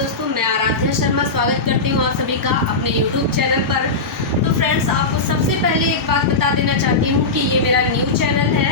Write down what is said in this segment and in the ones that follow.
दोस्तों, मैं आराध्या शर्मा स्वागत करती हूँ आप सभी का अपने YouTube चैनल पर। तो फ्रेंड्स, आपको सबसे पहले एक बात बता देना चाहती हूँ कि ये मेरा न्यू चैनल है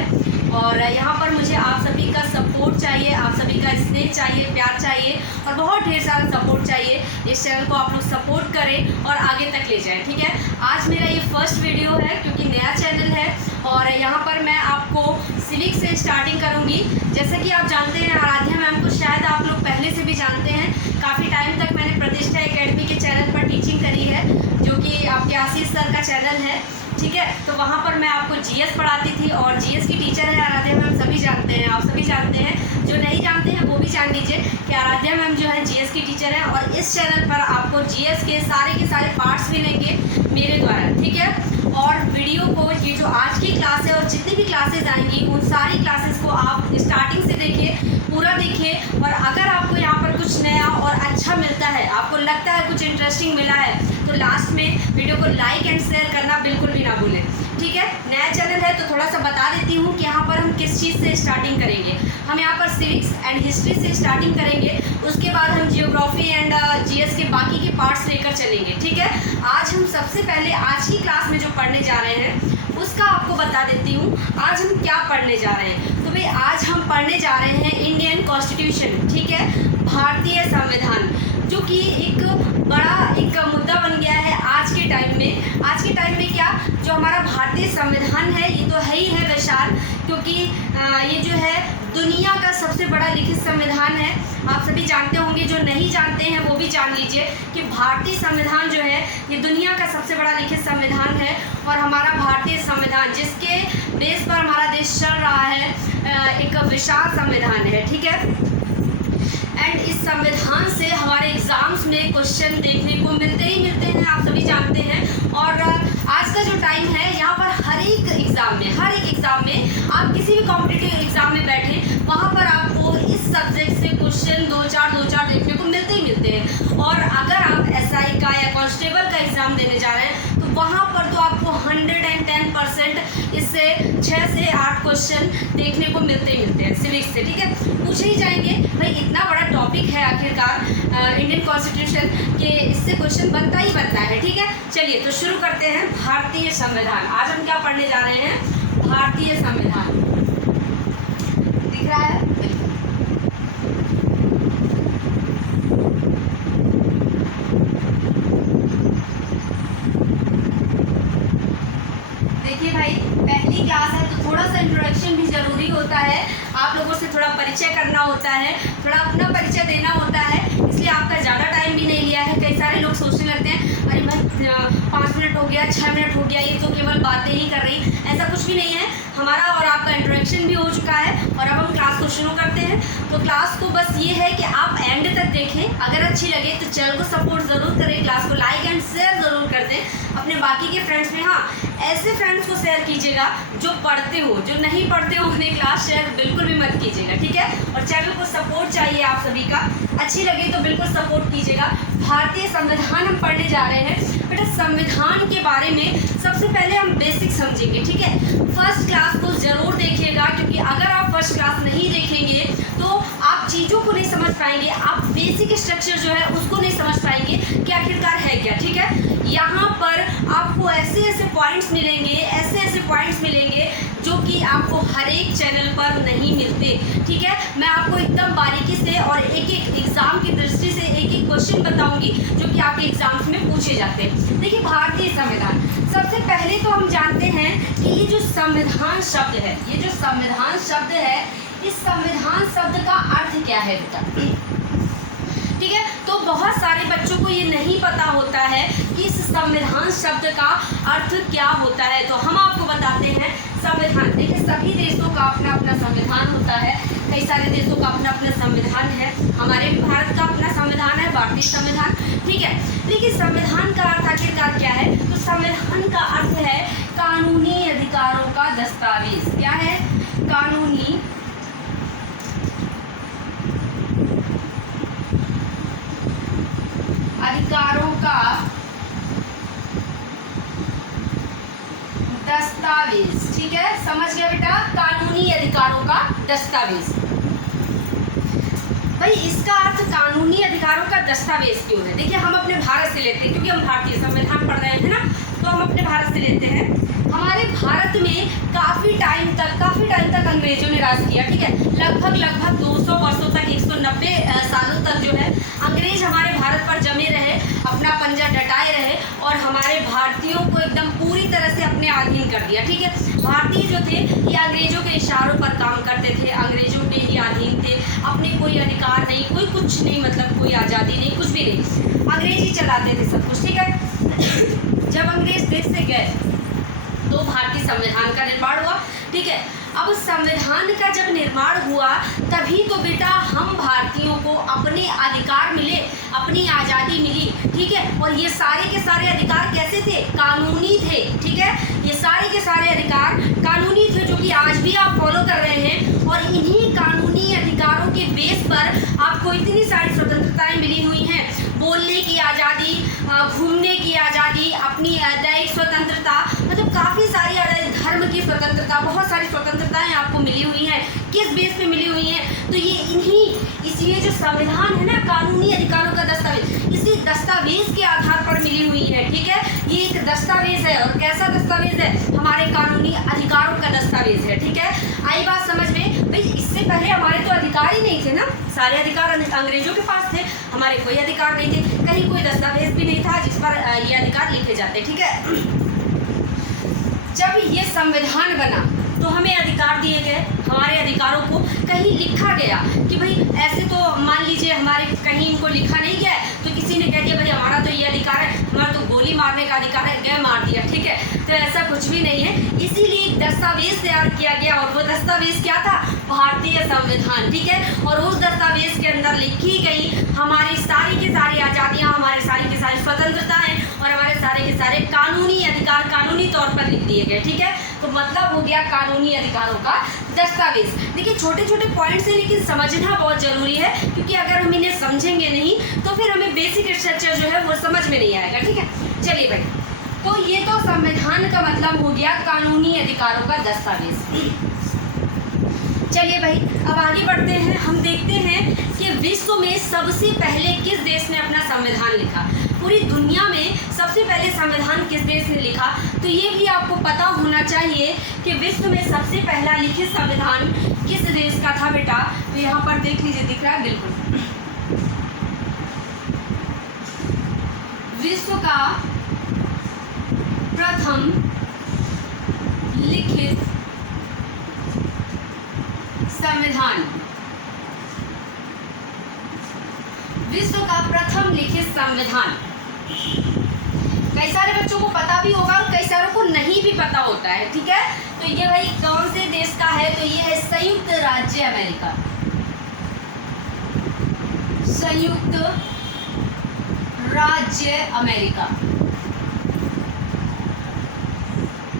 और यहाँ पर मुझे आप सभी का सपोर्ट चाहिए, आप सभी का स्नेह चाहिए, प्यार चाहिए और बहुत ढेर सारा सपोर्ट चाहिए। इस चैनल को आप लोग सपोर्ट करें और आगे तक ले जाएं, ठीक है। आज मेरा ये फर्स्ट वीडियो है क्योंकि नया चैनल है और यहाँ पर मैं आपको सिविक से स्टार्टिंग करूँगी। जैसे कि आप जानते हैं, आराध्या मैम को शायद आप लोग पहले से भी जानते हैं। काफ़ी टाइम तक मैंने प्रतिष्ठा एकेडमी के चैनल पर टीचिंग करी है, जो कि आपके आशीष सर का चैनल है, ठीक है। तो वहाँ पर मैं आपको जीएस पढ़ाती थी और जीएस की टीचर है आराध्या मैम, सभी जानते हैं, आप सभी जानते हैं। जो नहीं जानते हैं वो भी जान लीजिए कि आराध्या मैम जो है जीएस की टीचर है और इस चैनल पर आपको जीएस के सारे पार्ट्स मिलेंगे मेरे द्वारा, ठीक है। और वीडियो को, ये जो आज की क्लास है और जितनी भी क्लासेज आएंगी उन सारी क्लासेस को आप स्टार्टिंग से देखिए, पूरा देखिए। और अगर आपको यहाँ पर कुछ नया और अच्छा मिलता है, आपको लगता है कुछ इंटरेस्टिंग मिला है, तो लास्ट में वीडियो को लाइक एंड शेयर करना बिल्कुल भी ना भूलें, ठीक है। नया चैनल है तो थोड़ा सा बता देती हूँ कि यहाँ पर हम किस चीज़ से स्टार्टिंग करेंगे। हम यहाँ पर सिविक्स एंड हिस्ट्री से स्टार्टिंग करेंगे, उसके बाद हम जियोग्राफी एंड जीएस के बाकी के पार्ट्स लेकर चलेंगे, ठीक है। आज हम सबसे पहले आज की क्लास में जो पढ़ने जा रहे हैं उसका आपको बता देती हूँ आज हम क्या पढ़ने जा रहे हैं। तो भाई आज हम पढ़ने जा रहे हैं इंडियन कॉन्स्टिट्यूशन, ठीक है, भारतीय संविधान, जो कि एक बड़ा मुद्दा बन गया है आज के टाइम में। आज के टाइम में क्या, जो हमारा भारतीय संविधान है ये तो है ही है विशाल, क्योंकि ये जो है दुनिया का सबसे बड़ा लिखित संविधान है। आप सभी जानते होंगे, जो नहीं जानते हैं वो भी जान लीजिए कि भारतीय संविधान जो है ये दुनिया का सबसे बड़ा लिखित संविधान है। और हमारा भारतीय संविधान, जिसके बेस पर हमारा देश चल रहा है, एक विशाल संविधान है, ठीक है। एंड इस संविधान से हमारे एग्ज़ाम्स में क्वेश्चन देखने को मिलते हैं, आप सभी जानते हैं। और आज का जो टाइम है, यहाँ पर हर एक एग्ज़ाम में आप किसी भी कॉम्पिटिटिव एग्ज़ाम में बैठें, वहाँ पर आपको इस सब्जेक्ट से क्वेश्चन दो चार देखने को मिलते हैं। और अगर आप एसआई का या कांस्टेबल का एग्ज़ाम देने जा रहे हैं तो वहाँ पर तो आपको 110% इससे 6 से 8 क्वेश्चन देखने को मिलते हैं सिविक्स से, ठीक है। पूछे ही जाएंगे भाई, इतना बड़ा टॉपिक है आखिरकार इंडियन कॉन्स्टिट्यूशन के, इससे क्वेश्चन बनता है, ठीक है। चलिए तो शुरू करते हैं। भारतीय संविधान, आज हम क्या पढ़ने जा रहे हैं, भारतीय संविधान। दिख रहा है? देखिए भाई, पहली क्लास है तो थोड़ा सा इंट्रोडक्शन भी ज़रूरी होता है, आप लोगों से थोड़ा परिचय करना होता है, थोड़ा अपना परिचय देना होता है, इसलिए आपका ज़्यादा टाइम भी नहीं लिया है। कई सारे लोग सोचने लगते हैं अरे भाई 5 मिनट हो गया, 6 मिनट हो गया, ये तो केवल बातें ही कर रही। ऐसा कुछ भी नहीं है, हमारा और आपका इंट्रोडक्शन भी हो चुका है और अब हम क्लास को शुरू करते हैं। तो क्लास को बस ये है कि आप एंड तक देखें, अगर अच्छी लगे तो चैनल को सपोर्ट ज़रूर करें, क्लास को लाइक एंड शेयर ज़रूर कर दें अपने बाकी के फ्रेंड्स में। हाँ, ऐसे फ्रेंड्स को शेयर कीजिएगा जो पढ़ते हो, जो नहीं पढ़ते हो उन्हें क्लास शेयर बिल्कुल भी मत कीजिएगा, ठीक है। और चैनल को सपोर्ट चाहिए आप सभी का, अच्छी लगे तो बिल्कुल सपोर्ट कीजिएगा। भारतीय संविधान हम पढ़ने जा रहे हैं। बेटा, संविधान के बारे में सबसे पहले हम बेसिक समझेंगे, ठीक है। फर्स्ट क्लास को ज़रूर देखिएगा, क्योंकि अगर आप फर्स्ट क्लास नहीं देखेंगे तो आप चीज़ों को नहीं समझ पाएंगे, आप बेसिक स्ट्रक्चर जो है उसको नहीं समझ पाएंगे कि आखिरकार है क्या, ठीक है। यहाँ पर आपको ऐसे पॉइंट्स मिलेंगे जो कि आपको हर एक चैनल पर नहीं मिलते, ठीक है। मैं आपको एकदम बारीकी से और एक एग्ज़ाम की दृष्टि से एक क्वेश्चन बताऊंगी जो कि आपके एग्जाम्स में पूछे जाते हैं। देखिए, भारतीय संविधान, सबसे पहले तो हम जानते हैं कि ये जो संविधान शब्द है, इस संविधान शब्द का अर्थ क्या है बेटा, ठीक है। तो बहुत सारे बच्चों को ये नहीं पता होता है कि इस संविधान शब्द का अर्थ क्या होता है। तो हम आपको बताते हैं संविधान। देखिए, सभी देशों का अपना अपना संविधान होता है, कई सारे देशों का अपना अपना संविधान है। हमारे भी भारत का अपना संविधान है, भारतीय संविधान, ठीक है। देखिए, संविधान का अर्थ आखिरकार क्या है, तो संविधान का अर्थ है कानूनी अधिकारों का दस्तावेज। क्या है? कानूनी अधिकारों का दस्तावेज, ठीक है, समझ गया बेटा, कानूनी अधिकारों का दस्तावेज। भाई इसका अर्थ कानूनी अधिकारों का दस्तावेज क्यों है? देखिए हम अपने भारत से लेते हैं, क्योंकि हम भारतीय संविधान पढ़ रहे थे ना, तो हम अपने भारत से लेते हैं। हमारे भारत में काफ़ी टाइम तक अंग्रेजों ने राज किया, ठीक है। लगभग 200 वर्षों तक, 190 सालों तक जो है अंग्रेज हमारे भारत पर जमे रहे, अपना पंजा डटाए रहे और हमारे भारतीयों को एकदम पूरी तरह से अपने अधीन कर दिया, ठीक है। भारतीय जो थे ये अंग्रेजों के इशारों पर काम करते थे, अंग्रेजों के ही अधीन थे, अपने कोई अधिकार नहीं, कोई कुछ नहीं, मतलब कोई आज़ादी नहीं, कुछ भी नहीं, अंग्रेज ही चलाते थे सब कुछ, ठीक है। जब अंग्रेज देश से गए तो भारतीय संविधान का निर्माण हुआ, ठीक है। अब संविधान का जब निर्माण हुआ तभी तो बेटा हम भारतीयों को अपने अधिकार मिले, अपनी आज़ादी मिली, ठीक है। और ये सारे के सारे अधिकार कैसे थे? कानूनी थे, ठीक है। ये सारे के सारे अधिकार कानूनी थे, जो कि आज भी आप फॉलो कर रहे हैं। और इन्हीं कानूनी अधिकारों के बेस पर आपको इतनी सारी स्वतंत्रताएं मिली हुई हैं। बोलने की आज़ादी, घूमने की आज़ादी, अपनी दैहिक स्वतंत्रता, मतलब काफ़ी सारी धर्म की स्वतंत्रता, बहुत सारी स्वतंत्रताएं आपको मिली हुई हैं। किस बेस पे मिली हुई हैं? तो ये इसलिए जो संविधान है ना, कानूनी अधिकारों का दस्तावेज, इसी दस्तावेज के आधार पर मिली हुई है, ठीक है। ये एक दस्तावेज है, और कैसा दस्तावेज है? हमारे कानूनी अधिकारों का दस्तावेज है, ठीक है। आई बात समझ में? भाई इससे पहले हमारे तो अधिकार ही नहीं थे ना, सारे अधिकार अंग्रेजों के पास थे, हमारे कोई अधिकार नहीं थे, कहीं कोई दस्तावेज भी नहीं था जिस पर ये अधिकार लिखे जाते, ठीक है। जब ये संविधान बना तो हमें अधिकार दिए गए, हमारे अधिकारों को कहीं लिखा गया कि भाई ऐसे, तो मान लीजिए हमारे कहीं इनको लिखा नहीं गया है, तो किसी ने कह दिया भाई हमारा तो ये अधिकार है, हमारा तो गोली मारने का अधिकार है, गए मार दिया, ठीक है। तो ऐसा कुछ भी नहीं है, इसीलिए एक दस्तावेज तैयार किया गया, और वो दस्तावेज क्या था? भारतीय संविधान, ठीक है। और उस दस्तावेज के अंदर लिखी गई हमारी सारी की सारी आज़ादियाँ, हमारी सारी की सारी स्वतंत्रताएं और हमारे सारे के सारे कानूनी अधिकार कानूनी तौर पर लिख दिए गए, ठीक है। तो मतलब हो गया कानूनी अधिकारों का दस्तावेज। देखिए छोटे छोटे पॉइंट्स हैं, लेकिन समझना बहुत ज़रूरी है, क्योंकि अगर हम इन्हें समझेंगे नहीं तो फिर हमें बेसिक स्ट्रक्चर जो है वो समझ में नहीं आएगा, ठीक है। चलिए भाई, तो ये तो संविधान का मतलब हो गया कानूनी अधिकारों का दस्तावेज। चलिए भाई अब आगे बढ़ते हैं, हम देखते हैं कि विश्व में सबसे पहले किस देश ने अपना संविधान लिखा। पूरी दुनिया में सबसे पहले संविधान किस देश ने लिखा, तो ये भी आपको पता होना चाहिए कि विश्व में सबसे पहला लिखित संविधान किस देश का था बेटा। तो यहाँ पर देख लीजिए, दिख रहा है बिल्कुल, विश्व का प्रथम लिखित संविधान, विश्व का प्रथम लिखित संविधान। कई सारे बच्चों को पता भी होगा और कई सारों को नहीं भी पता होता है, ठीक है। तो ये भाई कौन से देश का है? तो ये है संयुक्त राज्य अमेरिका, संयुक्त राज्य अमेरिका,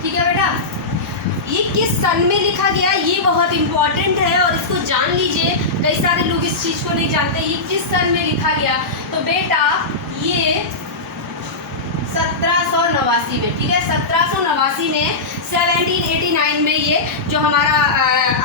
ठीक है बेटा। ये किस सन में लिखा गया, ये बहुत इंपॉर्टेंट है और इसको जान लीजिए, कई सारे लोग इस चीज़ को नहीं जानते। ये किस सन में लिखा गया? तो बेटा ये 1789 में, ठीक है। 1789 में, 1789 में ये जो हमारा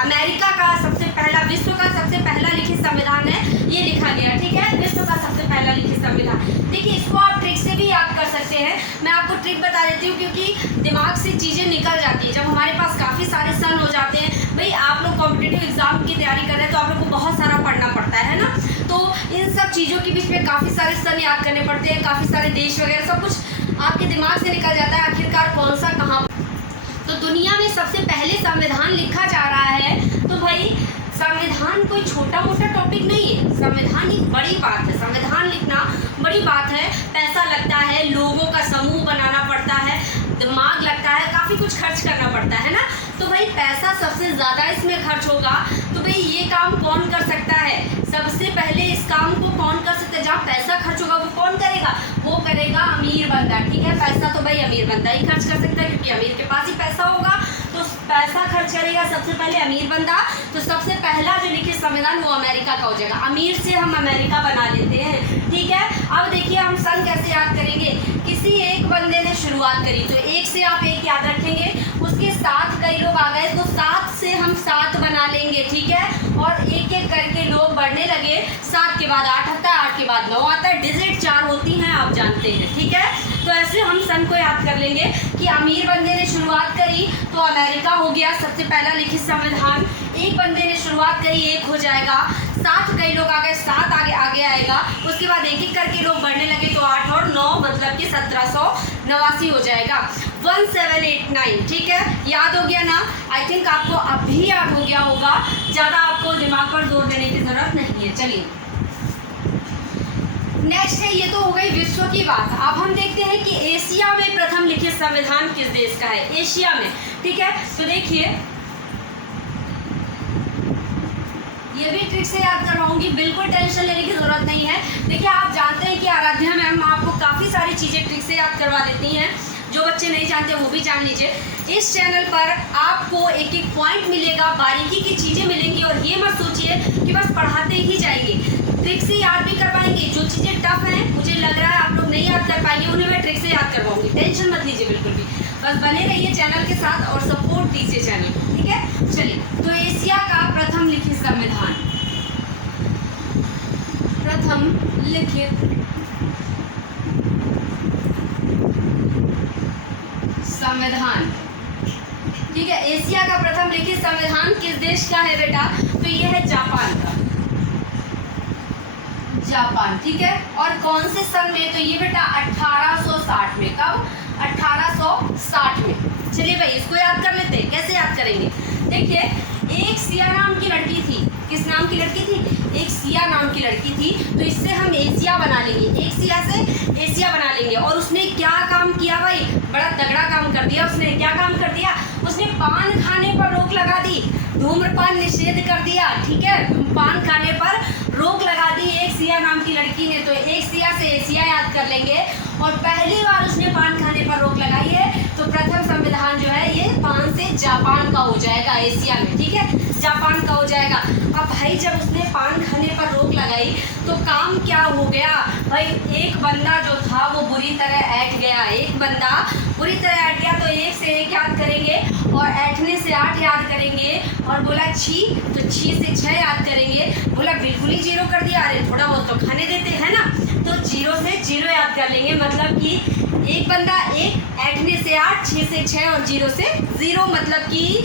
अमेरिका का सबसे पहला, विश्व का सबसे पहला लिखित संविधान है, ये लिखा गया, ठीक है। विश्व का सबसे पहला लिखित संविधान। देखिए इसको आप ट्रिक से भी याद कर सकते हैं, मैं आपको ट्रिक बता देती हूँ, क्योंकि दिमाग से चीज़ें निकल जाती हैं जब हमारे पास काफ़ी सारे सन हो जाते हैं। भाई आप लोग कॉम्पिटिटिव एग्जाम की तैयारी कर रहे हैं तो आप लोग को बहुत सारा पढ़ना पड़ता है ना, तो इन सब चीज़ों के बीच में काफ़ी सारे सन याद करने पड़ते हैं, काफ़ी सारे देश वगैरह सब कुछ आपके दिमाग से निकल जाता है, आखिरकार कौन सा कहाँ। तो दुनिया में सबसे पहले संविधान लिखा जा रहा है, तो भाई संविधान कोई छोटा मोटा टॉपिक नहीं है, संविधान एक बड़ी बात है, संविधान लिखना बड़ी बात है। पैसा लगता है, लोगों का समूह बनाना पड़ता है, दिमाग लगता है, काफ़ी कुछ खर्च करना पड़ता है ना। तो भाई पैसा सबसे ज़्यादा इसमें खर्च होगा, तो भाई ये काम कौन कर सकता है? सबसे पहले इस काम को कौन कर सकता है? जहाँ पैसा खर्च होगा वो कौन करेगा? वो करेगा अमीर बंदा, ठीक है। पैसा तो भाई अमीर बंदा ही खर्च कर सकता है, क्योंकि अमीर के पास ही पैसा होगा, तो पैसा खर्च करेगा सबसे पहले अमीर बंदा। तो सबसे पहला जो लिखित संविधान वो अमेरिका का हो जाएगा, अमीर से हम अमेरिका बना लेते हैं, ठीक है। अब देखिए हम सन कैसे याद करेंगे, किसी एक बंदे ने शुरुआत करी, तो एक से आप एक याद रखेंगे, उसके साथ कई लोग आ गए तो 7 से हम 7 बना लेंगे, ठीक है। और एक एक करके लोग बढ़ बढ़ने लगे, 7 के बाद 8 आता है, 8 के बाद 9 आता है, डिजिट 4 होती हैं, आप जानते हैं, ठीक है। तो ऐसे हम सन को याद कर लेंगे कि अमीर बंदे ने शुरुआत करी तो अमेरिका हो गया सबसे पहला लिखित संविधान। एक बंदे ने शुरुआत करी, 1 हो जाएगा, 7 कई लोग आ गए, 7 आगे आएगा, उसके बाद एक एक करके लोग बढ़ने लगे तो 8 और 9 मतलब कि 1789 हो जाएगा, 1789, ठीक है। याद हो गया ना? आई थिंक आपको अब भी याद हो गया होगा, ज़्यादा आपको दिमाग पर जोर देने की ज़रूरत नहीं है। चलिए नेक्स्ट है, ये तो हो गई विश्व की बात। अब हम देखते हैं कि एशिया में प्रथम लिखित संविधान किस देश का है, एशिया में, ठीक है। तो देखिए ये भी ट्रिक से याद करवाऊंगी, बिल्कुल टेंशन लेने की जरूरत नहीं है। देखिए आप जानते हैं कि आराध्या मैम आपको काफ़ी सारी चीज़ें ट्रिक से याद करवा देती हैं, जो बच्चे नहीं जानते वो भी जान लीजिए। इस चैनल पर आपको एक एक पॉइंट मिलेगा, बारीकी की चीज़ें मिलेंगी, और ये मत सोचिए कि बस पढ़ाते ही जाएंगे, ट्रिक से याद भी करवाएंगे। जो चीज़ें टफ हैं, मुझे लग रहा है आप लोग नहीं याद कर पाएंगे, उन्हें मैं ट्रिक से याद करवाऊंगी, टेंशन मत लीजिए बिल्कुल भी, बस बने रहिए चैनल के साथ और सपोर्ट दीजिए चैनल को, ठीक है। चलिए, तो एशिया का प्रथम लिखित संविधान, प्रथम लिखित संविधान, ठीक है। एशिया का प्रथम लिखित संविधान किस देश का है बेटा? तो ये है जापान का, जापान, ठीक है। और कौन से सन में? तो ये बेटा 1860 में। कब? 1860 में। चलिए भाई इसको याद कर लेते हैं, कैसे याद करेंगे? देखिए एक सिया नाम की लड़की थी, किस नाम की लड़की थी? एक सिया नाम की लड़की थी, तो इससे हम एशिया बना लेंगे, एक सिया से एशिया बना लेंगे। और उसने क्या काम किया भाई? बड़ा तगड़ा काम कर दिया उसने। क्या काम कर दिया? उसने पान खाने पर रोक लगा दी, धूम्रपान निषेध कर दिया, ठीक है, पान खाने पर रोक लगा दी एक सिया नाम की लड़की ने। तो एक सिया से एशिया याद कर लेंगे, और पहली बार उसने पान खाने पर रोक लगाई है, तो प्रथम संविधान जो है ये पान से जापान का हो जाएगा एशिया में, ठीक है, जापान का हो जाएगा। अब भाई जब उसने पान खाने पर रोक लगाई तो काम क्या हो गया भाई? एक बंदा जो था वो बुरी तरह ऐठ गया, एक बंदा बुरी तरह ऐठ गया, तो 1 से 1 याद करेंगे, और ऐठने से 8 याद करेंगे, और बोला छी, तो छी से 6 याद करेंगे, बोला बिल्कुल ही 0 कर दिया, अरे थोड़ा बहुत तो खाने देते हैं ना, तो 0 से 0 याद कर लेंगे, मतलब कि एक बंदा 1, ऐठने से 8, 6 से 6 और 0 से 0, मतलब कि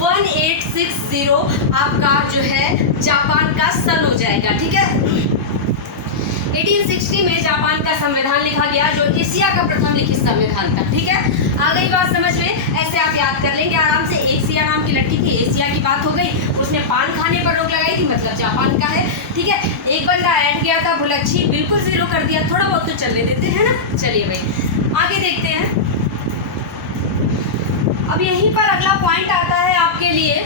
1860 आपका जो है जापान का सन हो जाएगा, ठीक है। 1860 में जापान का संविधान लिखा गया, जो एशिया का प्रथम लिखित संविधान था, ठीक है। आ गई बात समझ में? ऐसे आप याद कर लेंगे आराम से। एक सिया नाम की लड़की थी, एशिया की बात हो गई, उसने पान खाने पर रोक लगाई थी, मतलब जापान का है, ठीक है। एक बंदा ऐड गया था, बोला छी, बिल्कुल 0 कर दिया, थोड़ा बहुत तो चलने देते हैं ना। चलिए भाई आगे देखते हैं। अब यहीं पर अगला पॉइंट आता है आपके लिए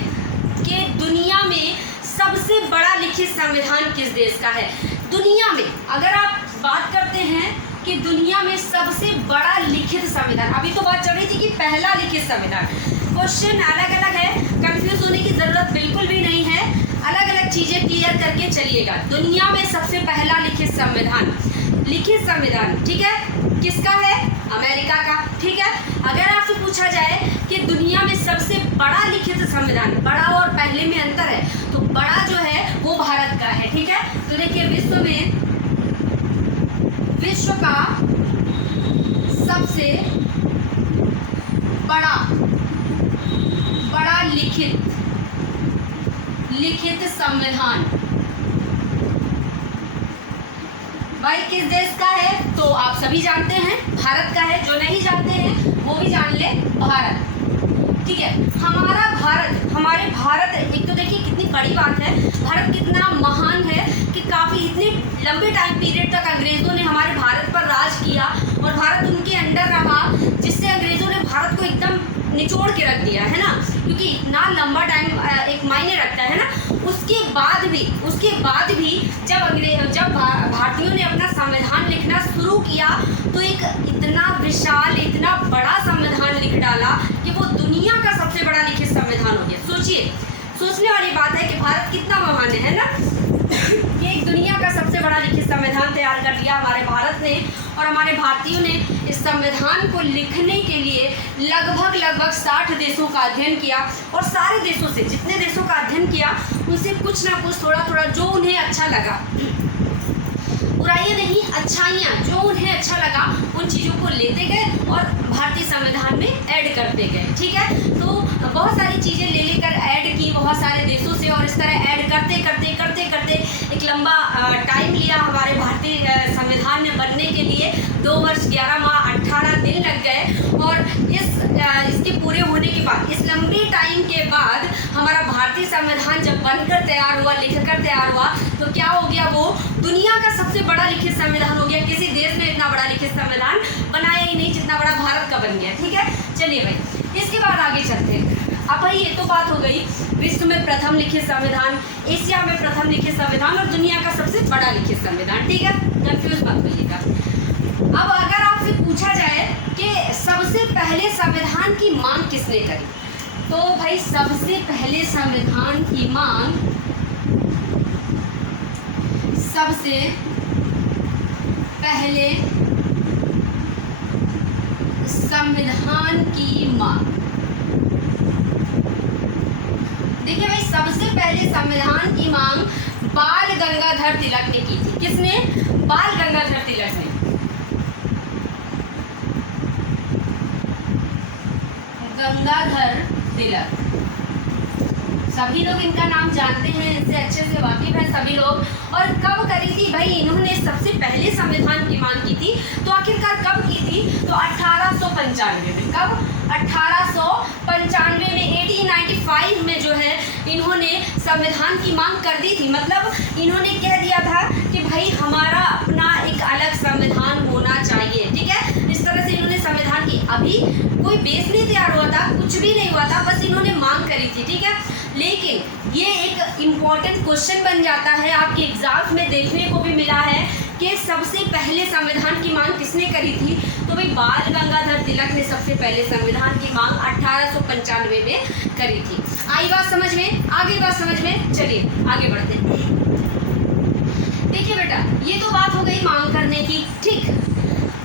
कि दुनिया में सबसे बड़ा लिखित संविधान किस देश का है? दुनिया में अगर आप बात करते हैं कि दुनिया में सबसे बड़ा लिखित संविधान, अभी तो बात चल रही थी कि पहला लिखित संविधान, क्वेश्चन अलग अलग है, कंफ्यूज होने की ज़रूरत बिल्कुल भी नहीं है, अलग अलग चीज़ें क्लियर करके चलिएगा। दुनिया में सबसे पहला लिखित संविधान, ठीक है, किसका है? अमेरिका का, ठीक है। अगर आपसे पूछा जाए कि दुनिया में सबसे बड़ा लिखित संविधान, बड़ा और पहले में अंतर है, तो बड़ा जो है वो भारत का है, ठीक है। तो देखिए विश्व का सबसे बड़ा लिखित संविधान भाई किस देश का है? तो आप सभी जानते हैं भारत का है, जो नहीं जानते हैं वो भी जान ले, भारत, ठीक है। हमारे भारत, एक तो देखिए कितनी बड़ी बात है, भारत कितना महान है कि काफ़ी इतने लंबे टाइम पीरियड तक अंग्रेज़ों ने हमारे भारत पर राज किया और भारत उनके अंडर रहा, जिससे अंग्रेज़ों ने भारत को एकदम निचोड़ के रख दिया है ना, क्योंकि इतना लंबा टाइम एक मायने रखता है ना। उसके बाद भी जब भारतीयों ने अपना संविधान लिखना शुरू किया तो एक इतना विशाल, इतना बड़ा संविधान लिख डाला कि वो दुनिया का सबसे बड़ा लिखित संविधान हो गया। सोचिए, सोचने वाली बात है कि भारत कितना महान है ना, कि एक दुनिया का सबसे बड़ा लिखित संविधान तैयार कर दिया हमारे भारत ने, और हमारे भारतीयों ने इस संविधान को लिखने के लिए लगभग 60 देशों का अध्ययन किया, और सारे देशों से, जितने देशों का अध्ययन किया उनसे कुछ ना कुछ थोड़ा थोड़ा जो उन्हें अच्छा लगा, बुराइयां नहीं अच्छाइयाँ, जो उन्हें अच्छा लगा उन चीज़ों को लेते गए और भारतीय संविधान में ऐड करते गए। ठीक है, तो बहुत सारी चीज़ें ले लेकर ऐड की बहुत सारे देशों से, और इस तरह ऐड करते करते करते करते एक लंबा टाइम लिया हमारे भारतीय संविधान में बनने के लिए। 2 वर्ष 11 माह 18 दिन लग गए, और इसके पूरे होने के बाद, इस लंबे टाइम के बाद हमारा भारतीय संविधान जब बनकर तैयार हुआ, लिखकर तैयार हुआ, तो क्या हो गया, वो दुनिया का सबसे बड़ा लिखित संविधान हो गया। किसी देश ने इतना बड़ा लिखित संविधान बनाया ही नहीं जितना बड़ा भारत का बन गया। ठीक है, चलिए भाई इसके बाद आगे चलते हैं। अब भाई ये तो बात हो गई विश्व में प्रथम लिखित संविधान, एशिया में प्रथम लिखित संविधान और दुनिया का सबसे बड़ा लिखित संविधान। ठीक है, कंफ्यूज मत होइएगा। अब अगर आपसे पूछा जाए कि सबसे पहले संविधान की मांग किसने करी, तो भाई सबसे पहले संविधान की मांग, सबसे पहले संविधान की मांग, देखिए भाई सबसे पहले संविधान की मांग बाल गंगाधर तिलक ने की थी। किसने? बाल गंगाधर तिलक ने। गंगाधर तिलक, सभी लोग इनका नाम जानते हैं, इनसे अच्छे से वाकिफ हैं सभी लोग। और कब करी थी भाई इन्होंने सबसे पहले संविधान की मांग की थी, तो आखिरकार कब की थी, तो 1895 में। कब? 1895 में, 1895 में जो है इन्होंने संविधान की मांग कर दी थी। मतलब इन्होंने कह दिया था कि भाई हमारा अपना एक अलग संविधान होना चाहिए। ठीक है, इस तरह से इन्होंने संविधान की, अभी कोई बेस नहीं तैयार हुआ था, कुछ भी नहीं हुआ था, बस इन्होंने मांग करी थी। ठीक है, लेकिन ये एक इम्पॉर्टेंट क्वेश्चन बन जाता है, आपके एग्जाम्स में देखने को भी मिला है कि सबसे पहले संविधान की मांग किसने करी थी, तो भाई बाल गंगाधर तिलक ने सबसे पहले संविधान की मांग 1895 में करी थी। आई बात समझ में? आगे बात समझ में? चलिए आगे बढ़ते हैं। देखिए बेटा, ये तो बात हो गई मांग करने की। ठीक,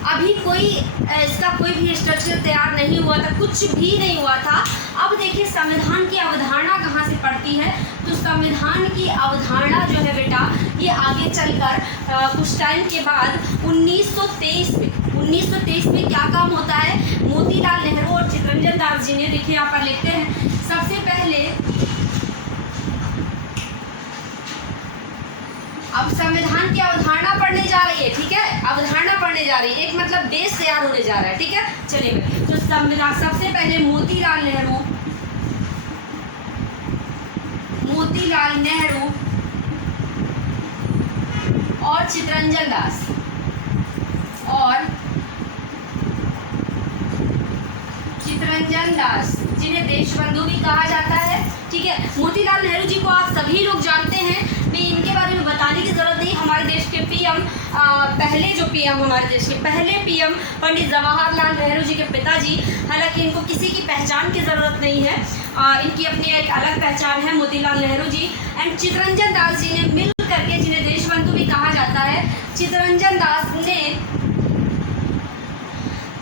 अभी कोई इसका कोई भी स्ट्रक्चर तैयार नहीं हुआ था, कुछ भी नहीं हुआ था। अब देखिए संविधान की अवधारणा कहाँ से पड़ती है, तो संविधान की अवधारणा जो है बेटा, ये आगे चलकर कुछ टाइम के बाद 1923 में क्या काम होता है, मोतीलाल नेहरू और चित्तरंजन दास जी ने, देखिए यहाँ पर लिखते हैं, सबसे पहले अब संविधान की अवधारणा पढ़ने जा रही है। ठीक है, अवधारणा पढ़ने जा रही है, एक मतलब देश तैयार होने जा रहा है। ठीक है, चलिए तो संविधान सबसे पहले मोतीलाल नेहरू और चित्तरंजन दास जिन्हें देशबंधु भी कहा जाता है। ठीक है, मोतीलाल नेहरू जी को आप सभी लोग जानते हैं, मैं इनके बारे में बताने की ज़रूरत नहीं। हमारे देश के पीएम, पहले जो पीएम, हमारे देश के पहले पीएम पंडित जवाहरलाल नेहरू जी के पिताजी, हालांकि इनको किसी की पहचान की ज़रूरत नहीं है, इनकी अपनी एक अलग पहचान है, मोतीलाल नेहरू जी एंड चित्तरंजन दास जी ने मिल करके, जिन्हें देशबंधु भी कहा जाता है, चित्तरंजन दास ने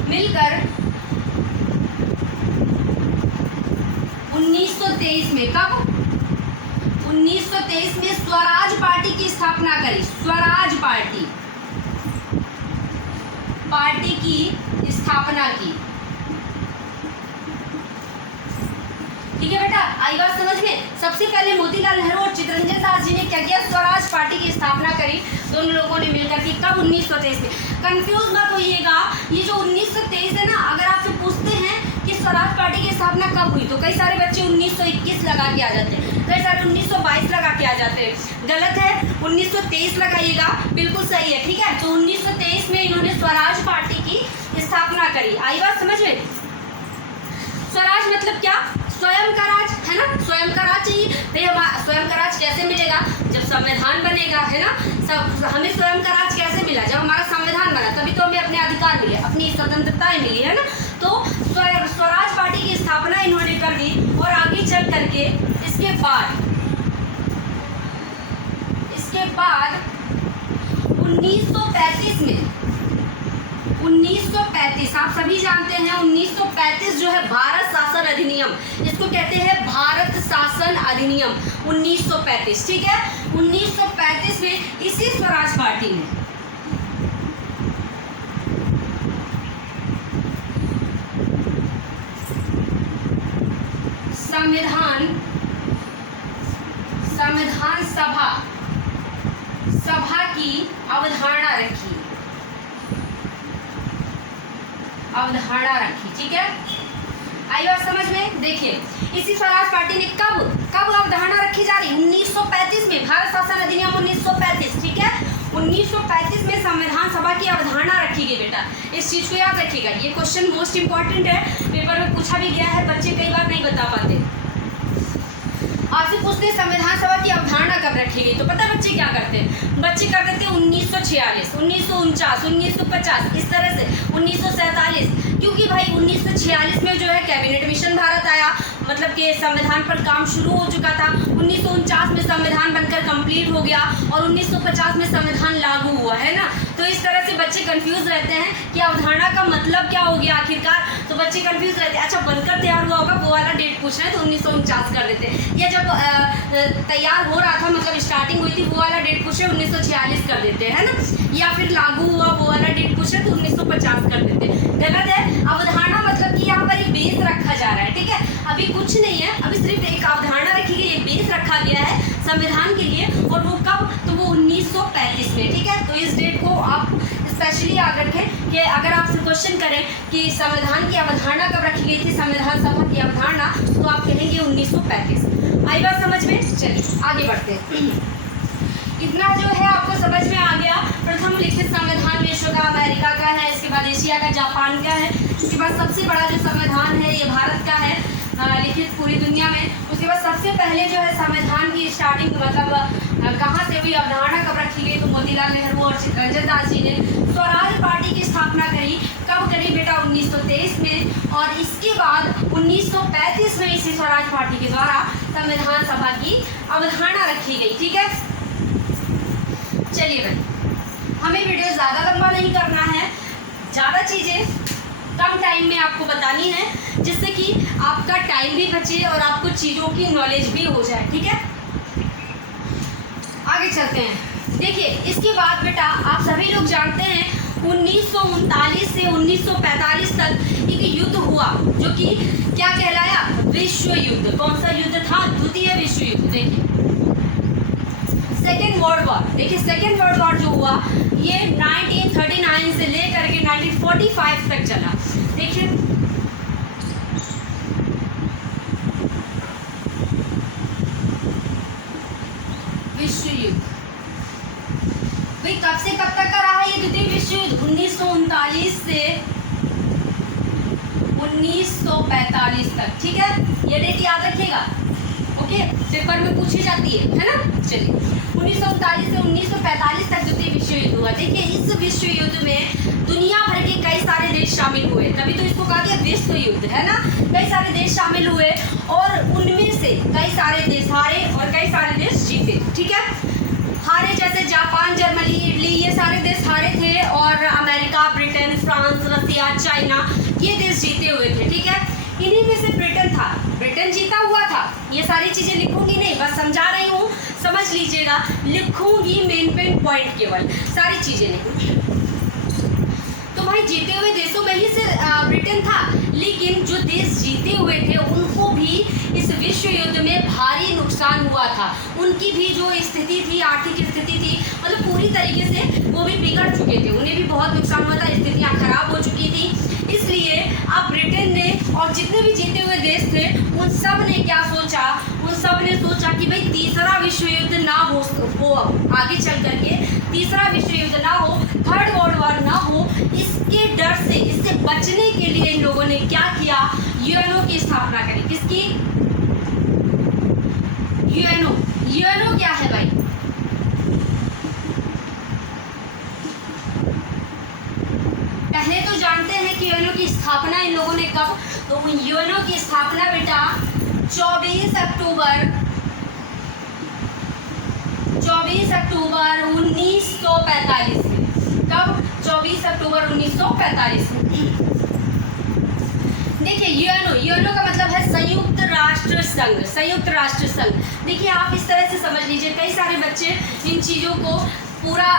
मिलकर 1923 में, कब? 1923 में स्वराज पार्टी की स्थापना करी। स्वराज पार्टी की स्थापना की। ठीक है बेटा, आई बात समझ में? सबसे पहले मोतीलाल नेहरू और चित्तरंजन दास जी ने क्या किया, स्वराज पार्टी की स्थापना करी, दोनों लोगों ने मिलकर के। कब? 1923 में। कंफ्यूज मत होइएगा, ये जो 1923 है ना, अगर आपसे पूछते हैं कि स्वराज पार्टी की स्थापना कब हुई, तो कई सारे बच्चे 1921 लगा के आ जाते हैं, कई सारे 1922 लगा के आ जाते हैं। गलत है, 1923 लगाइएगा, बिल्कुल सही है। ठीक है, तो 1923 में इन्होंने स्वराज पार्टी की स्थापना करी। आई बात समझ में? स्वराज मतलब क्या? स्वयं का राज, है ना, स्वयं का राज चाहिए। तो स्वयं का राज कैसे मिलेगा, जब संविधान बनेगा, है ना। सब हमें स्वयं का राज कैसे मिला, जब हमारा संविधान बना, तभी तो हमें अपने अधिकार मिले, अपनी स्वतंत्रताएं मिली, है ना। तो स्वराज पार्टी की स्थापना इन्होंने कर दी, और आगे चल करके इसके बाद 1935 1935 आप सभी जानते हैं 1935 जो है भारत शासन अधिनियम, इसको कहते हैं भारत शासन अधिनियम 1935, ठीक है। 1935 में इसी स्वराज पार्टी ने संविधान सभा की अवधारणा रखी, ठीक है। आई बात समझ में? देखिए इसी स्वराज पार्टी ने कब अवधारणा रखी जा रही? 1935 में, भारत शासन अधिनियम 1935, ठीक है। 1935 में संविधान सभा की अवधारणा रखी गई। बेटा इस चीज को याद रखिएगा, ये क्वेश्चन मोस्ट इंपॉर्टेंट है, पेपर में पूछा भी गया है, बच्चे कई बार नहीं बता पाते। आपसे पूछते हैं संविधान सभा की अवधारणा कब रखी गई, तो पता है बच्चे क्या करते हैं? बच्चे कर देते हैं 1946, 1949, 1950, इस तरह से 1947, क्योंकि भाई 1946 में जो है कैबिनेट मिशन भारत आया, मतलब कि संविधान पर काम शुरू हो चुका था। 1949 में संविधान बनकर कंप्लीट हो गया और 1950 में संविधान लागू हुआ, है ना। तो इस तरह से बच्चे कंफ्यूज रहते हैं कि अवधारणा का मतलब क्या हो गया आखिरकार, तो बच्चे कंफ्यूज रहते हैं। अच्छा बनकर तैयार हुआ होगा वो वाला डेट पूछ रहे हैं तो 1949 कर देते हैं, या जब तैयार हो रहा था मतलब स्टार्टिंग हुई थी वो वाला डेट पूछ रहे 1946 कर देते हैं, है ना। या फिर लागू हुआ वो वाला डेट पूछ रहे तो 1950 कर देते हैं, गलत है। अवधारणा मतलब कि यहाँ पर एक बेस रखा जा रहा है, ठीक है। अभी कुछ नहीं है, अभी सिर्फ एक अवधारणा रखी गई, एक बेस रखा गया है संविधान के लिए, और वो कब? तो वो 1935 में, ठीक है। तो इस डेट को आप स्पेशली याद रखें कि अगर आपसे क्वेश्चन करें कि संविधान की अवधारणा कब रखी गई थी, संविधान सभा की अवधारणा, तो आप कहेंगे 1935। आई बात समझ में? चलिए आगे बढ़ते हैं। इतना जो है आपको समझ में आ गया। प्रथम लिखित संविधान विश्व का अमेरिका का है, इसके बाद एशिया का जापान का है, इसके बाद सबसे बड़ा जो संविधान है ये भारत का है लिखित पूरी दुनिया में। उसके बाद सबसे पहले जो है संविधान की स्टार्टिंग मतलब कहाँ से हुई, अवधारणा कब रखी गई, तो मोतीलाल नेहरू और चित्तरंजन दास जी ने स्वराज पार्टी की स्थापना करी। कब करी बेटा? 1923 में, और इसके बाद 1935 में इसी स्वराज पार्टी के द्वारा संविधान सभा की अवधारणा रखी गई, ठीक है। चलिए भाई हमें वीडियो ज़्यादा लंबा नहीं करना है, ज़्यादा चीज़ें कम टाइम में आपको बतानी है, जिससे कि आपका टाइम भी बचे और आपको चीज़ों की नॉलेज भी हो जाए, ठीक है। आगे चलते हैं। देखिए इसके बाद बेटा आप सभी लोग जानते हैं 1939 से 1945 तक एक युद्ध हुआ जो कि क्या कहलाया? विश्व युद्ध। कौन सा युद्ध था? द्वितीय विश्व युद्ध। देखिए सेकेंड वर्ल्ड वॉर, देखिए सेकेंड वर्ल्ड वॉर जो हुआ ये 1939 से लेकर के 1945 तक चला। देखिए विश्व युद्ध भाई कब से कब तक का रहा ये द्वितीय विश्व युद्ध? 1939 से 1945 तक, ठीक है। ये डेट याद रखिएगा, ओके, पेपर में पूछी जाती है ना। चलिए 1939 से 1945 तक द्वितीय विश्व युद्ध हुआ। देखिए इस विश्व युद्ध में दुनिया भर के कई सारे देश शामिल हुए, तभी तो इसको कहा गया विश्व युद्ध, है ना। कई सारे देश शामिल हुए और उनमें से कई सारे देश हारे और कई सारे देश जीते, ठीक है। हारे जैसे जापान, जर्मनी, इटली, ये सारे देश हारे थे, और अमेरिका, ब्रिटेन, फ्रांस, रसिया, चाइना, ये देश जीते हुए थे, ठीक है। इन्हीं में से ब्रिटेन था, ब्रिटेन जीता हुआ था। ये सारी चीज़ें लिखूंगी नहीं, बस समझा रही हूँ, समझ लीजिएगा। लिखूंगी मेन पॉइंट केवल, सारी चीज़ें लिखूंगी। तो भाई जीते हुए देशों में ही से ब्रिटेन था, लेकिन जो देश जीते हुए थे उनको भी इस विश्व युद्ध में भारी नुकसान हुआ था। उनकी भी जो स्थिति थी, आर्थिक स्थिति थी, मतलब पूरी तरीके से वो भी बिगड़ चुके थे, उन्हें भी बहुत नुकसान हुआ था, स्थितियाँ खराब हो चुकी थी। इसलिए अब ब्रिटेन ने और जितने भी जीते हुए देश थे उन सब ने क्या सोचा? उन सब ने सोचा कि भाई तीसरा विश्व युद्ध ना हो आगे चल करके तीसरा विश्व युद्ध ना हो, थर्ड वर्ल्ड वॉर ना हो। इसके डर से, इससे बचने के लिए इन लोगों ने क्या किया? यूएनओ की स्थापना करी। किसकी? यूएनओ। यूएनओ क्या है भाई? पहले तो जानते हैं कि यूएनओ की स्थापना इन लोगों ने कब? तो यूएनओ की स्थापना बेटा 24 अक्टूबर 1945 में। कब? 24 अक्टूबर 1945। देखिए यूएनओ का मतलब है संयुक्त राष्ट्र संघ। संयुक्त राष्ट्र संघ, देखिए आप इस तरह से समझ लीजिए, कई सारे बच्चे इन चीज़ों को पूरा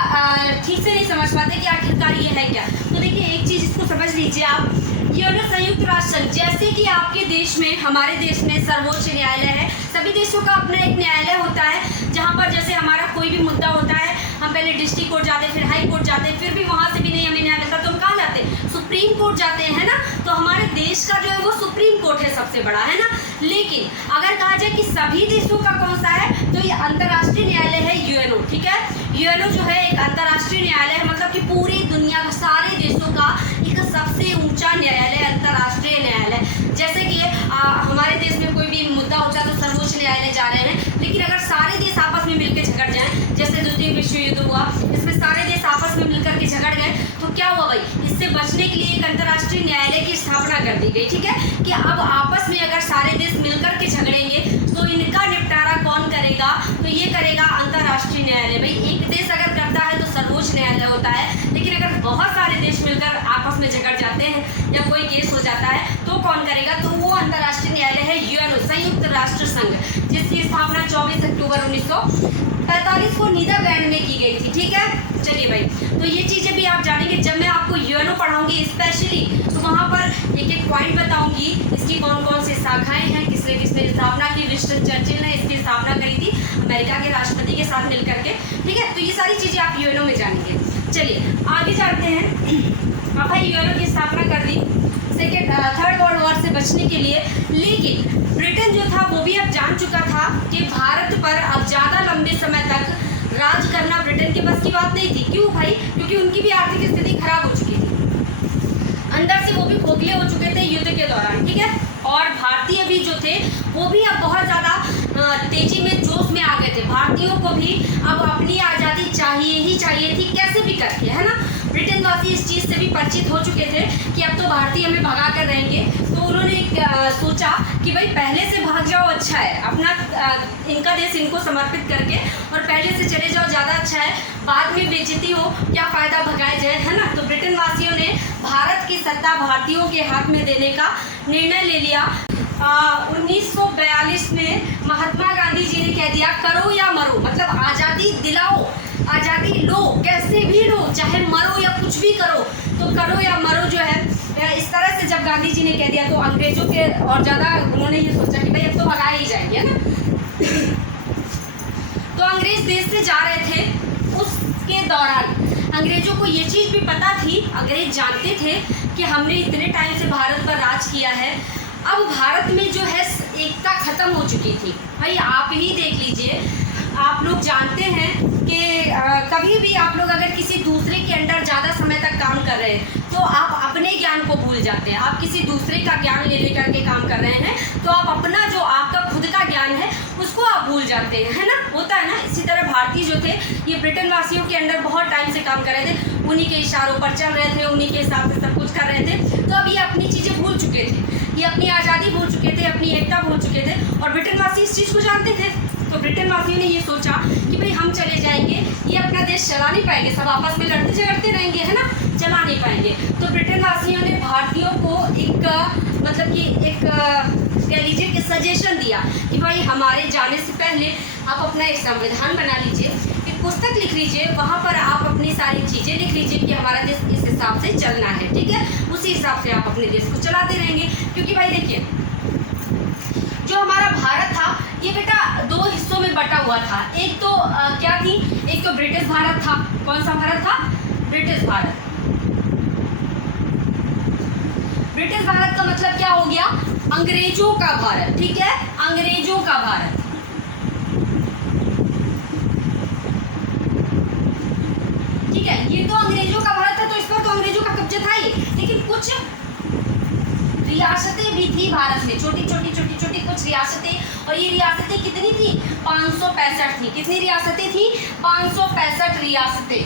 ठीक से नहीं समझ पाते कि आखिरकार ये है क्या। तो देखिए एक चीज़ इसको समझ लीजिए आप, यूएनओ संयुक्त राष्ट्र संघ, जैसे कि आपके देश में, हमारे देश में सर्वोच्च न्यायालय है। सभी देशों का अपना एक न्यायालय होता है, जहाँ पर जैसे हमारा कोई भी मुद्दा होता है, हम पहले डिस्ट्रिक्ट कोर्ट जाते, फिर हाई कोर्ट जाते, फिर भी वहाँ से भी नहीं हमें न्याय मिलता तो हम कहाँ जाते, सुप्रीम कोर्ट जाते हैं, है ना। तो हमारे देश का जो है वो सुप्रीम कोर्ट है, सबसे बड़ा, है ना। लेकिन अगर कहा जाए कि सभी देशों का कौन सा है, तो ये अंतर्राष्ट्रीय न्यायालय है यूएनओ, ठीक है। यूएनओ जो है एक अंतर्राष्ट्रीय न्यायालय है, मतलब कि पूरी दुनिया का सारे देशों का एक सबसे ऊंचा न्यायालय, अंतर्राष्ट्रीय न्यायालय। जैसे कि हमारे देश में कोई भी मुद्दा होता है तो सर्वोच्च न्यायालय जा रहे हैं, लेकिन अगर सारे देश आपस में मिलकर झगड़ जाएं, जैसे द्वितीय विश्व युद्ध हुआ, इसमें सारे देश आपस में मिलकर के झगड़ गए, तो क्या हुआ भाई, इससे बचने के लिए एक अंतर्राष्ट्रीय न्यायालय की स्थापना कर दी गई, ठीक है। कि अब आपस में अगर सारे देश मिलकर के झगड़ेंगे तो इनका निपटारा कौन करेगा, तो ये करेगा अंतर्राष्ट्रीय न्यायालय। भाई एक देश अगर करता है तो सर्वोच्च न्यायालय होता है, लेकिन अगर बहुत सारे देश मिलकर आपस में झगड़ जाते हैं या कोई केस हो जाता है तो कौन करेगा, तो वो अंतर्राष्ट्रीय न्यायालय है यूएनओ, संयुक्त राष्ट्र संघ, जिसकी स्थापना 24 अक्टूबर 1945 को नीदरलैंड में की गई थी, ठीक है। चलिए भाई, तो ये चीज़ें भी आप जानेंगे जब मैं आपको यूएनओ पढ़ाऊंगी स्पेशली, तो वहाँ पर एक एक पॉइंट बताऊंगी, इसकी कौन कौन सी शाखाएं हैं, किसने किसने स्थापना की। विंस्टन चर्चिल ने इसकी स्थापना करी थी अमेरिका के राष्ट्रपति के साथ मिलकर के, ठीक है। तो ये सारी चीज़ें आप यूएनओ में जानेंगे। चलिए आगे जानते हैं। अब भाई यूएनओ की स्थापना कर दी थर्ड वर्ल्ड वॉर से बचने के लिए, लेकिन ब्रिटेन जो था वो भी अब जान चुका था कि भारत पर अब ज़्यादा लंबे समय तक राज करना ब्रिटेन के बस की बात नहीं थी। क्यों भाई, क्योंकि उनकी भी आर्थिक स्थिति खराब हो चुकी थी, अंदर से वो भी खोखले हो चुके थे युद्ध के दौरान, ठीक है। और भारतीय भी जो थे वो भी अब बहुत ज़्यादा तेजी में, जोश में आ गए थे। भारतीयों को भी अब अपनी आज़ादी चाहिए ही चाहिए थी, कैसे भी करके, है ना। ब्रिटेन वासी इस चीज़ से भी परिचित हो चुके थे कि अब तो भारतीय हमें भगा कर रहेंगे, तो उन्होंने सोचा कि भाई पहले से भाग जाओ, अच्छा है, अपना इनका देश इनको समर्पित करके और पहले से चले जाओ, ज़्यादा अच्छा है, बाद में बेइज्जती हो, क्या फ़ायदा, भगाए जाए, है ना। तो ब्रिटेन वासियों ने भारत की सत्ता भारतीयों के हाथ में देने का निर्णय ले लिया। 1942 में महात्मा गांधी जी ने कह दिया करो या मरो, मतलब आज़ादी दिलाओ, आज़ादी लो, कैसे भी लो, चाहे मरो या कुछ भी करो, तो करो या मरो जो है। इस तरह से जब गांधी जी ने कह दिया तो अंग्रेजों के और ज़्यादा उन्होंने ये सोचा कि भाई अब तो भगाए ही जाएंगे, है ना। तो अंग्रेज देश से जा रहे थे, उसके दौरान अंग्रेजों को ये चीज़ भी पता थी, अंग्रेज जानते थे कि हमने इतने टाइम से भारत पर राज किया है, अब भारत में जो है एकता खत्म हो चुकी थी। भाई आप ही देख लीजिए, आप लोग जानते हैं कि कभी भी आप लोग अगर किसी दूसरे के अंडर ज़्यादा समय तक काम कर रहे हैं तो आप अपने ज्ञान को भूल जाते हैं। आप किसी दूसरे का ज्ञान ले लेकर के काम कर रहे हैं तो आप अपना जो आपका खुद का ज्ञान है उसको आप भूल जाते हैं, है ना, होता है ना। इसी तरह भारतीय जो थे ये ब्रिटेन वासियों के अंडर बहुत टाइम से काम कर रहे थे, उन्हीं के इशारों पर चल रहे थे, उन्हीं के हिसाब से सब कुछ कर रहे थे। तो अब ये अपनी चीज़ें भूल चुके थे, ये अपनी आज़ादी भूल चुके थे, अपनी एकता भूल चुके थे, और ब्रिटेन वासी इस चीज़ को जानते थे। तो ब्रिटेन वासियों ने ये सोचा कि भाई हम चले जाएंगे, ये अपना देश चला नहीं पाएंगे, सब आपस में लड़ते झगड़ते रहेंगे, है ना, चला नहीं पाएंगे। तो ब्रिटेन वासियों ने भारतीयों को एक मतलब कि एक कह लीजिए कि सजेशन दिया कि भाई हमारे जाने से पहले आप अपना एक संविधान बना लीजिए, एक पुस्तक लिख लीजिए, वहाँ पर आप अपनी सारी चीज़ें लिख लीजिए कि हमारा देश इस हिसाब से चलना है, ठीक है, उसी हिसाब से आप अपने देश को चलाते रहेंगे। क्योंकि भाई देखिए जो हमारा भारत था ये बेटा दो हिस्सों में बटा हुआ था। एक तो क्या थी, एक तो ब्रिटिश भारत था। कौन सा भारत था? ब्रिटिश भारत। ब्रिटिश भारत का मतलब क्या हो गया? अंग्रेजों का भारत, ठीक है, अंग्रेजों का भारत। ठीक है, ये तो अंग्रेजों का भारत था, तो इस पर तो अंग्रेजों का कब्जा था ही, लेकिन कुछ रियासतें भी थी भारत में, छोटी छोटी कुछ रियासतें। और ये रियासतें कितनी थी? 565 थी। कितनी रियासतें थी? 565 रियासतें।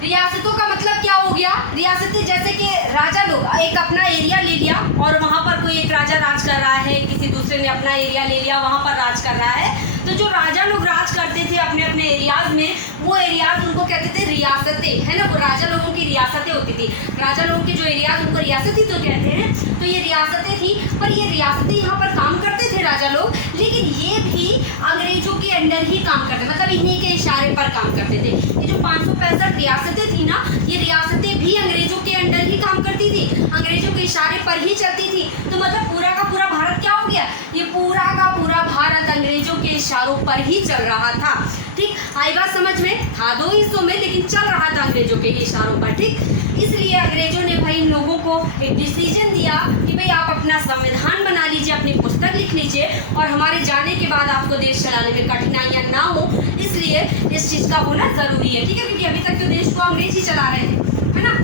रियासतों का मतलब क्या हो गया? रियासतें जैसे कि राजा लोग एक अपना एरिया ले लिया और वहाँ पर कोई एक राजा राज कर रहा है, किसी दूसरे ने अपना एरिया ले लिया, वहाँ पर राज कर रहा है, तो जो राजा लोग राज करते थे अपने अपने एरियाज में, वो एरियाज उनको कहते थे रियासतें, है ना। वो राजा लोगों की रियासतें होती थी, राजा लोगों के जो एरियाज उनको रियासती तो कहते हैं। तो ये रियासतें थी, पर ये रियासतें यहाँ पर काम करते थे राजा लोग, लेकिन ये भी अंग्रेजों के अंडर ही काम करते, मतलब इन्हीं के इशारे पर काम करते थे। ये जो 565 रियासतें थी ना, ये रियासतें भी अंग्रेजों के अंडर ही काम करती थी, अंग्रेजों के इशारे पर ही चलती थी। तो मतलब पूरा का पूरा भारत क्या हो गया, ये पूरा का पूरा भारत अंग्रेजों के इशारों पर ही चल रहा था। ठीक, आई बात समझ में, था 2 हिस्सों में, लेकिन चल रहा था अंग्रेजों के इशारों पर। ठीक, इसलिए अंग्रेजों ने भाई इन लोगों को एक डिसीजन दिया कि भाई आप अपना संविधान बना लीजिए, अपनी पुस्तक लिख लीजिए, और हमारे जाने के बाद आपको देश चलाने में कठिनाइयाँ ना हो, इसलिए इस चीज़ का होना ज़रूरी है। ठीक है, क्योंकि अभी तक तो देश को अंग्रेज ही चला रहे थे, है ना।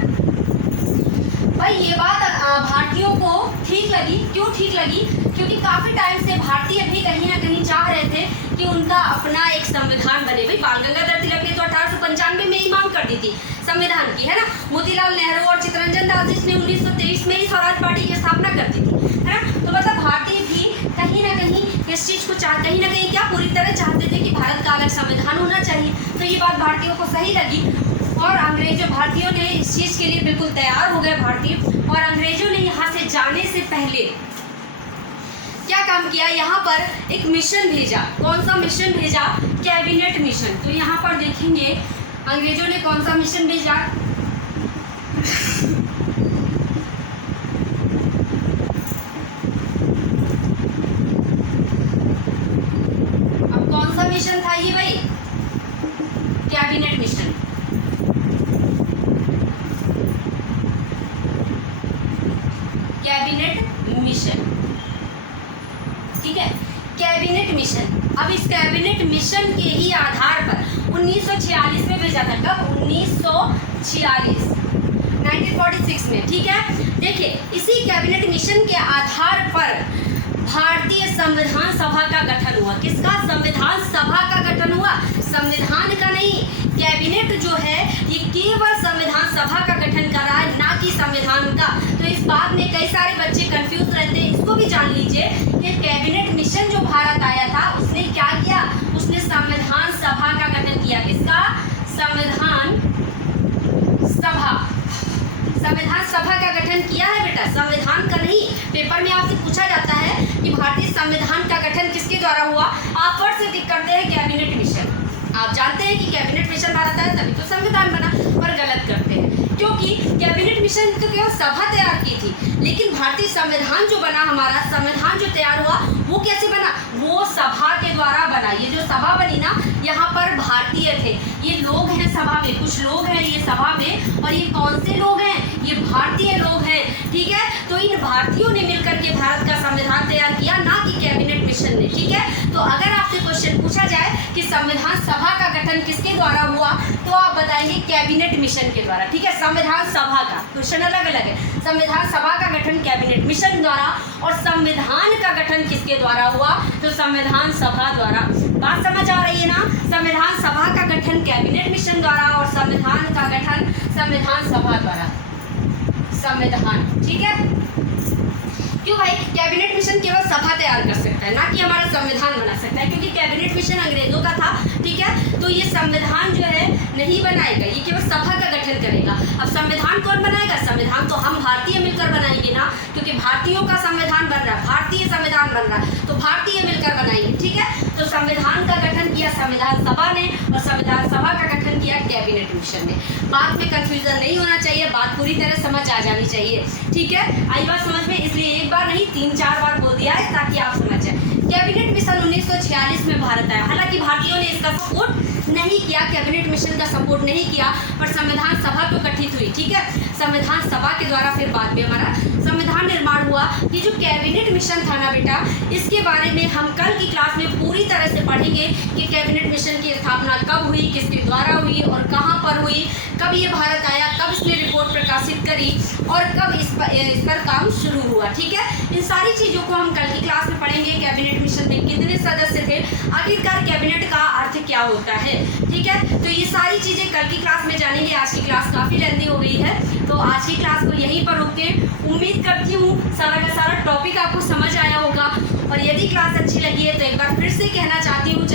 भाई ये बात भारतीयों को ठीक लगी। क्यों ठीक लगी, क्योंकि काफ़ी टाइम से भारतीय भी कहीं ना कहीं चाह रहे थे कि उनका अपना एक संविधान बने। भाई बाल गंगाधर तिलक ने तो 1895 में ही मांग कर दी थी संविधान की, है ना। मोतीलाल नेहरू और चित्तरंजन दास जिसने 1923 में ही स्वराज पार्टी की स्थापना कर दी थी, है ना। तो मतलब भारतीय भी कहीं ना कहीं इस चीज़ को कहीं ना कहीं क्या पूरी तरह चाहते थे कि भारत का अलग संविधान होना चाहिए। तो ये बात भारतीयों को सही लगी, और अंग्रेजों भारतीयों ने इस चीज़ के लिए बिल्कुल तैयार हो गए भारतीय। और अंग्रेजों ने यहाँ से जाने से पहले क्या काम किया, यहाँ पर एक मिशन भेजा। कौन सा मिशन भेजा, कैबिनेट मिशन। तो यहाँ पर देखेंगे अंग्रेजों ने कौन सा मिशन भेजा, अब कौन सा मिशन था ये भाई, कैबिनेट मिशन। कैबिनेट मिशन, ठीक है, कैबिनेट मिशन। अब इस कैबिनेट मिशन के ही आधार पर 1946 में भेजा था। कब, 1946, 1946 में। ठीक है, देखिए इसी कैबिनेट मिशन के आधार पर भारतीय संविधान सभा का गठन हुआ। किसका, संविधान सभा का गठन हुआ, संविधान का नहीं। कैबिनेट जो है ये केवल संविधान सभा का गठन कर रहा है, ना कि संविधान का। तो इस बात में कई सारे बच्चे कंफ्यूज रहते हैं, इसको भी जान लीजिए कि कैबिनेट मिशन जो भारत आया था उसने क्या किया, उसने संविधान सभा का गठन किया। किसका, संविधान सभा, संविधान सभा का गठन किया है बेटा, संविधान का नहीं। पेपर में आपसे पूछा जाता है कि भारतीय संविधान का गठन किसके द्वारा हुआ, आप फट से टिक करते हैं कैबिनेट मिशन। आप जानते हैं कि कैबिनेट मिशन भारत आया तभी तो संविधान बना, पर गलत करते हैं, क्योंकि कैबिनेट मिशन तो केवल सभा तैयार की थी, लेकिन भारतीय संविधान जो बना, हमारा संविधान जो तैयार हुआ वो कैसे बना, वो सभा के द्वारा बना। ये जो सभा बनी ना, यहाँ पर भारतीय थे, ये लोग हैं सभा में, कुछ लोग हैं ये सभा में, और ये कौन से लोग हैं, ये भारतीय लोग हैं। ठीक है, तो इन भारतीयों ने मिलकर के भारत का संविधान तैयार किया, ना कि कैबिनेट मिशन ने। ठीक है, तो अगर आपसे क्वेश्चन पूछा जाए कि संविधान सभा का गठन किसके द्वारा हुआ, तो आप बताएंगे कैबिनेट मिशन के द्वारा। ठीक है, संविधान सभा का क्वेश्चन अलग अलग है, संविधान सभा का गठन कैबिनेट मिशन द्वारा, और संविधान का गठन किसके द्वारा हुआ, तो संविधान सभा द्वारा। बात समझ आ रही है ना, संविधान सभा का गठन कैबिनेट मिशन द्वारा, और संविधान का गठन संविधान सभा द्वारा। संविधान, ठीक है, क्यों भाई, कैबिनेट मिशन केवल सभा तैयार कर सकता है, ना कि हमारा संविधान बना सकता है, क्योंकि कैबिनेट मिशन अंग्रेजों का था। ठीक है, तो ये संविधान जो है नहीं बनाएगा, ये केवल सभा का गठन करेगा। अब संविधान कौन बनाएगा, संविधान तो हम भारतीय मिलकर बनाएंगे ना, क्योंकि भारतीयों का संविधान बन रहा है, भारतीय संविधान बन रहा है, तो भारतीय मिलकर बनाएंगे। ठीक है, तो संविधान का गठन किया संविधान सभा ने, और संविधान सभा का गठन किया कैबिनेट मिशन ने। बात में कंफ्यूजन नहीं होना चाहिए, बात पूरी तरह समझ आ जानी चाहिए। ठीक है, आई बात समझ में, इसलिए एक बार नहीं 3-4 बार बोल दिया है ताकि आप समझ जाए। कैबिनेट मिशन 1946 में भारत आया। हालांकि भारतीयों ने इसका सपोर्ट नहीं किया, कैबिनेट मिशन का सपोर्ट नहीं किया, पर संविधान सभा तो गठित हुई। ठीक है, संविधान सभा के द्वारा फिर बाद में हमारा संविधान निर्माण हुआ। ये जो कैबिनेट मिशन था ना बेटा, इसके बारे में हम कल की क्लास में पूरी तरह से पढ़ेंगे कि कैबिनेट मिशन की स्थापना कब हुई, किसके द्वारा हुई, और कहाँ पर हुई, कब ये भारत आया, कब इसने रिपोर्ट प्रकाशित करी, और कब इस पर काम शुरू हुआ। ठीक है, इन सारी चीज़ों को हम कल की क्लास में पढ़ेंगे। कैबिनेट मिशन में कितने सदस्य थे, आखिरकार कैबिनेट का अर्थ क्या होता है। ठीक है, तो ये सारी चीज़ें कल की क्लास में जानेंगे। आज की क्लास काफ़ी लेंथी हो गई है, तो आज की क्लास को यहीं पर रोकते हैं। उम्मीद करती हूँ सारा का सारा टॉपिक आपको समझ आया होगा, और यदि क्लास अच्छी लगी है तो एक बार फिर से कहना चाहती हूँ,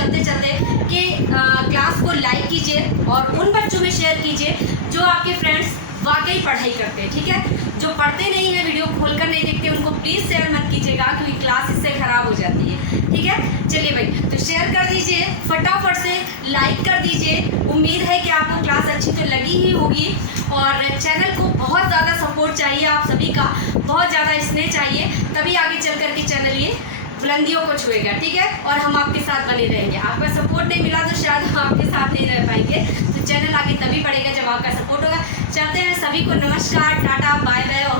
और उन बच्चों में शेयर कीजिए जो आपके फ्रेंड्स वाकई पढ़ाई करते हैं, ठीक है। जो पढ़ते नहीं हैं, वीडियो खोलकर नहीं देखते, उनको प्लीज़ शेयर मत कीजिएगा क्योंकि क्लास इससे ख़राब हो जाती है, ठीक है। चलिए भाई, तो शेयर कर दीजिए, फटाफट से लाइक कर दीजिए। उम्मीद है कि आपको क्लास अच्छी तो लगी ही होगी और चैनल को बहुत ज़्यादा सपोर्ट चाहिए, आप सभी का बहुत ज़्यादा स्नेह चाहिए, तभी आगे चल कर के चैनल ये बुलंदियों को छुएगा, ठीक है। और हम आपके साथ बने रहेंगे। आपका सपोर्ट नहीं मिला तो शायद हम आपके साथ नहीं रह पाएंगे। तो चैनल आगे तभी बढ़ेगा जब आपका सपोर्ट होगा। चलते हैं, सभी को नमस्कार, टाटा, बाय बाय।